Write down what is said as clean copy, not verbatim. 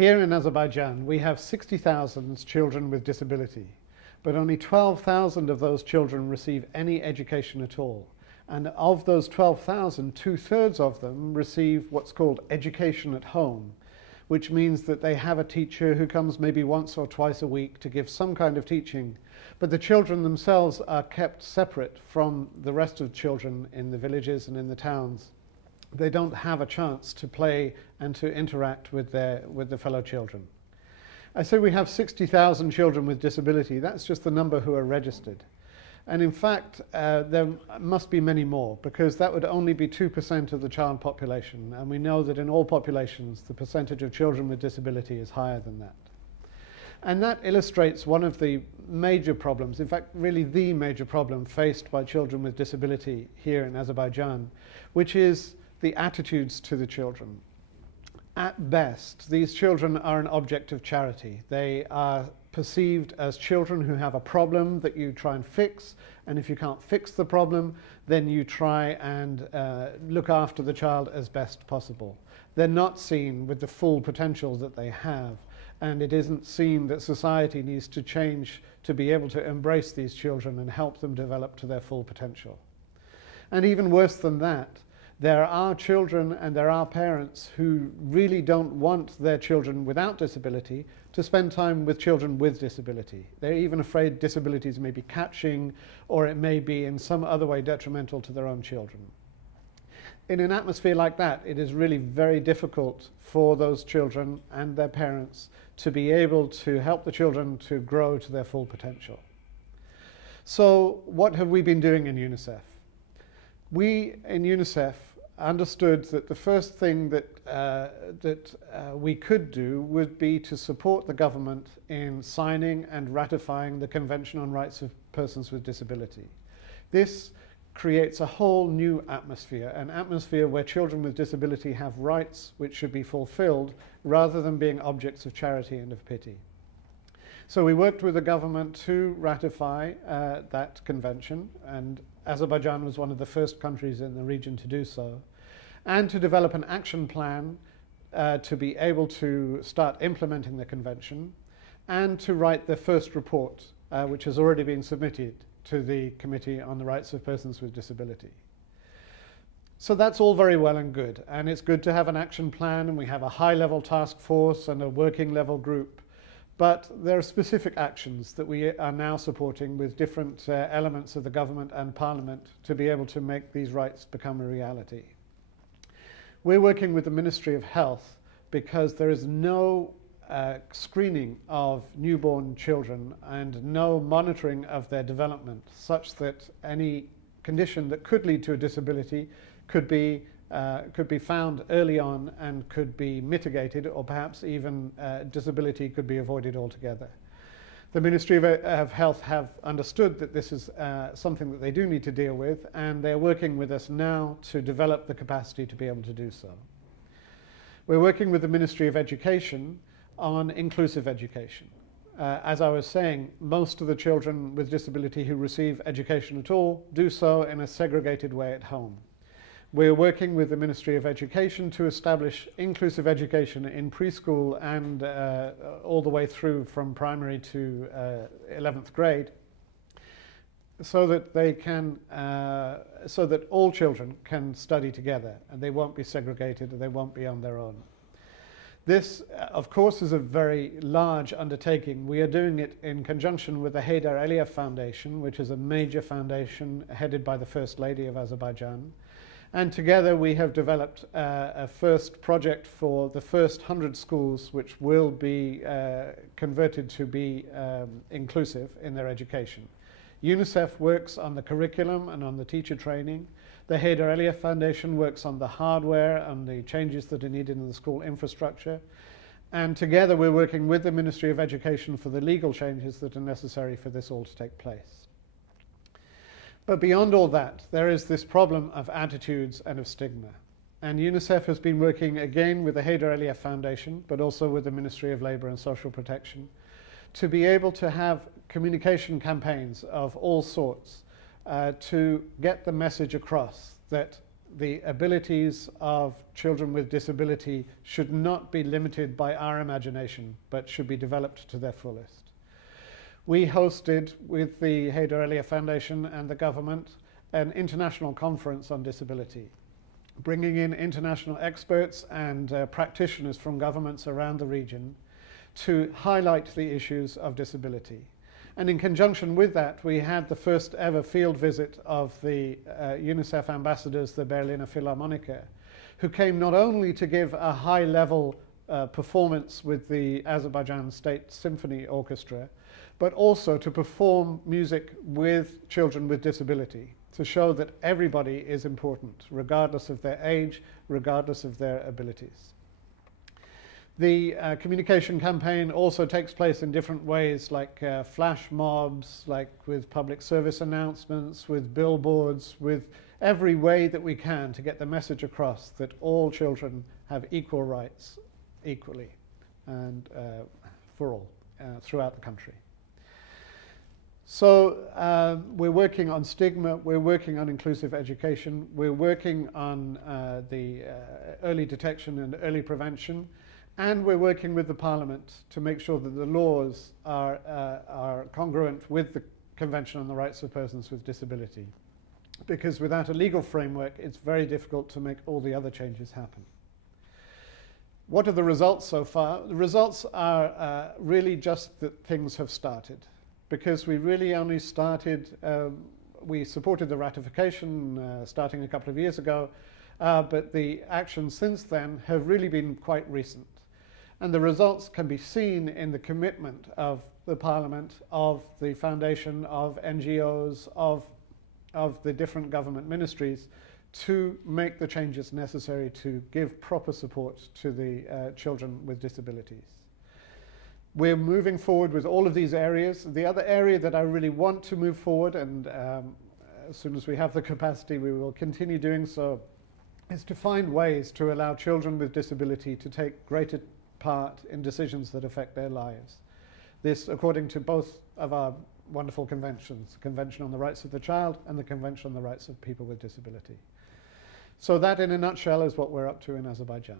Here in Azerbaijan, we have 60,000 children with disability, but only 12,000 of those children receive any education at all. And of those 12,000, 2/3 of them receive what's called education at home, which means that they have a teacher who comes maybe once or twice a week to give some kind of teaching, but the children themselves are kept separate from the rest of children in the villages and in the towns. They don't have a chance to play and to interact with their fellow children. I say we have 60,000 children with disability. That's just the number who are registered. And in fact, there must be many more, because that would only be 2% of the child population. And we know that in all populations, the percentage of children with disability is higher than that. And that illustrates one of the major problems, in fact, really the major problem faced by children with disability here in Azerbaijan, which is the attitudes to the children. At best, these children are an object of charity. They are perceived as children who have a problem that you try and fix, and if you can't fix the problem, then you try and look after the child as best possible. They're not seen with the full potential that they have, and it isn't seen that society needs to change to be able to embrace these children and help them develop to their full potential. And even worse than that, there are children and there are parents who really don't want their children without disability to spend time with children with disability. They're even afraid disabilities may be catching, or it may be in some other way detrimental to their own children. In an atmosphere like that, it is really very difficult for those children and their parents to be able to help the children to grow to their full potential. So what have we been doing in Unicef? We in Unicef understood that the first thing that we could do would be to support the government in signing and ratifying the Convention on Rights of Persons with Disability. This creates a whole new atmosphere, an atmosphere where children with disability have rights which should be fulfilled rather than being objects of charity and of pity. So we worked with the government to ratify that convention, and Azerbaijan was one of the first countries in the region to do so, and to develop an action plan to be able to start implementing the convention, and to write the first report, which has already been submitted to the Committee on the Rights of Persons with Disability. So that's all very well and good, and it's good to have an action plan, and we have a high-level task force and a working-level group. But there are specific actions that we are now supporting with different elements of the government and parliament to be able to make these rights become a reality. We're working with the Ministry of Health because there is no screening of newborn children and no monitoring of their development, such that any condition that could lead to a disability could be found early on and could be mitigated, or perhaps even disability could be avoided altogether. The Ministry of Health have understood that this is something that they do need to deal with, and they're working with us now to develop the capacity to be able to do so. We're working with the Ministry of Education on inclusive education. As I was saying, most of the children with disability who receive education at all do so in a segregated way at home. We're working with the Ministry of Education to establish inclusive education in preschool and all the way through from primary to 11th grade, so that they can, so that all children can study together and they won't be segregated and they won't be on their own. This, of course, is a very large undertaking. We are doing it in conjunction with the Heydar Aliyev Foundation, which is a major foundation headed by the First Lady of Azerbaijan. And together we have developed a first project for the first 100 schools, which will be converted to be inclusive in their education. UNICEF works on the curriculum and on the teacher training. The Heydar Aliyev Foundation works on the hardware and the changes that are needed in the school infrastructure. And together we're working with the Ministry of Education for the legal changes that are necessary for this all to take place. But beyond all that, there is this problem of attitudes and of stigma. And UNICEF has been working again with the Heydar Aliyev Foundation, but also with the Ministry of Labour and Social Protection, to be able to have communication campaigns of all sorts to get the message across that the abilities of children with disability should not be limited by our imagination, but should be developed to their fullest. We hosted, with the Haider Elia Foundation and the government, an international conference on disability, bringing in international experts and practitioners from governments around the region to highlight the issues of disability. And in conjunction with that, we had the first ever field visit of the Unicef ambassadors, the Berliner Philharmoniker, who came not only to give a high-level performance with the Azerbaijan State Symphony Orchestra, but also to perform music with children with disability, to show that everybody is important, regardless of their age, regardless of their abilities. The communication campaign also takes place in different ways, like flash mobs, like with public service announcements, with billboards, with every way that we can to get the message across that all children have equal rights, equally, and for all, throughout the country. So we're working on stigma, we're working on inclusive education, we're working on the early detection and early prevention, and we're working with the Parliament to make sure that the laws are congruent with the Convention on the Rights of Persons with Disability. Because without a legal framework, it's very difficult to make all the other changes happen. What are the results so far? The results are really just that things have started. Because we really only started, we supported the ratification starting a couple of years ago, but the actions since then have really been quite recent. And the results can be seen in the commitment of the Parliament, of the Foundation, of NGOs, of the different government ministries to make the changes necessary to give proper support to the children with disabilities. We're moving forward with all of these areas. The other area that I really want to move forward, and as soon as we have the capacity, we will continue doing so, is to find ways to allow children with disability to take greater part in decisions that affect their lives. This, according to both of our wonderful conventions, the Convention on the Rights of the Child and the Convention on the Rights of People with Disability. So that, in a nutshell, is what we're up to in Azerbaijan.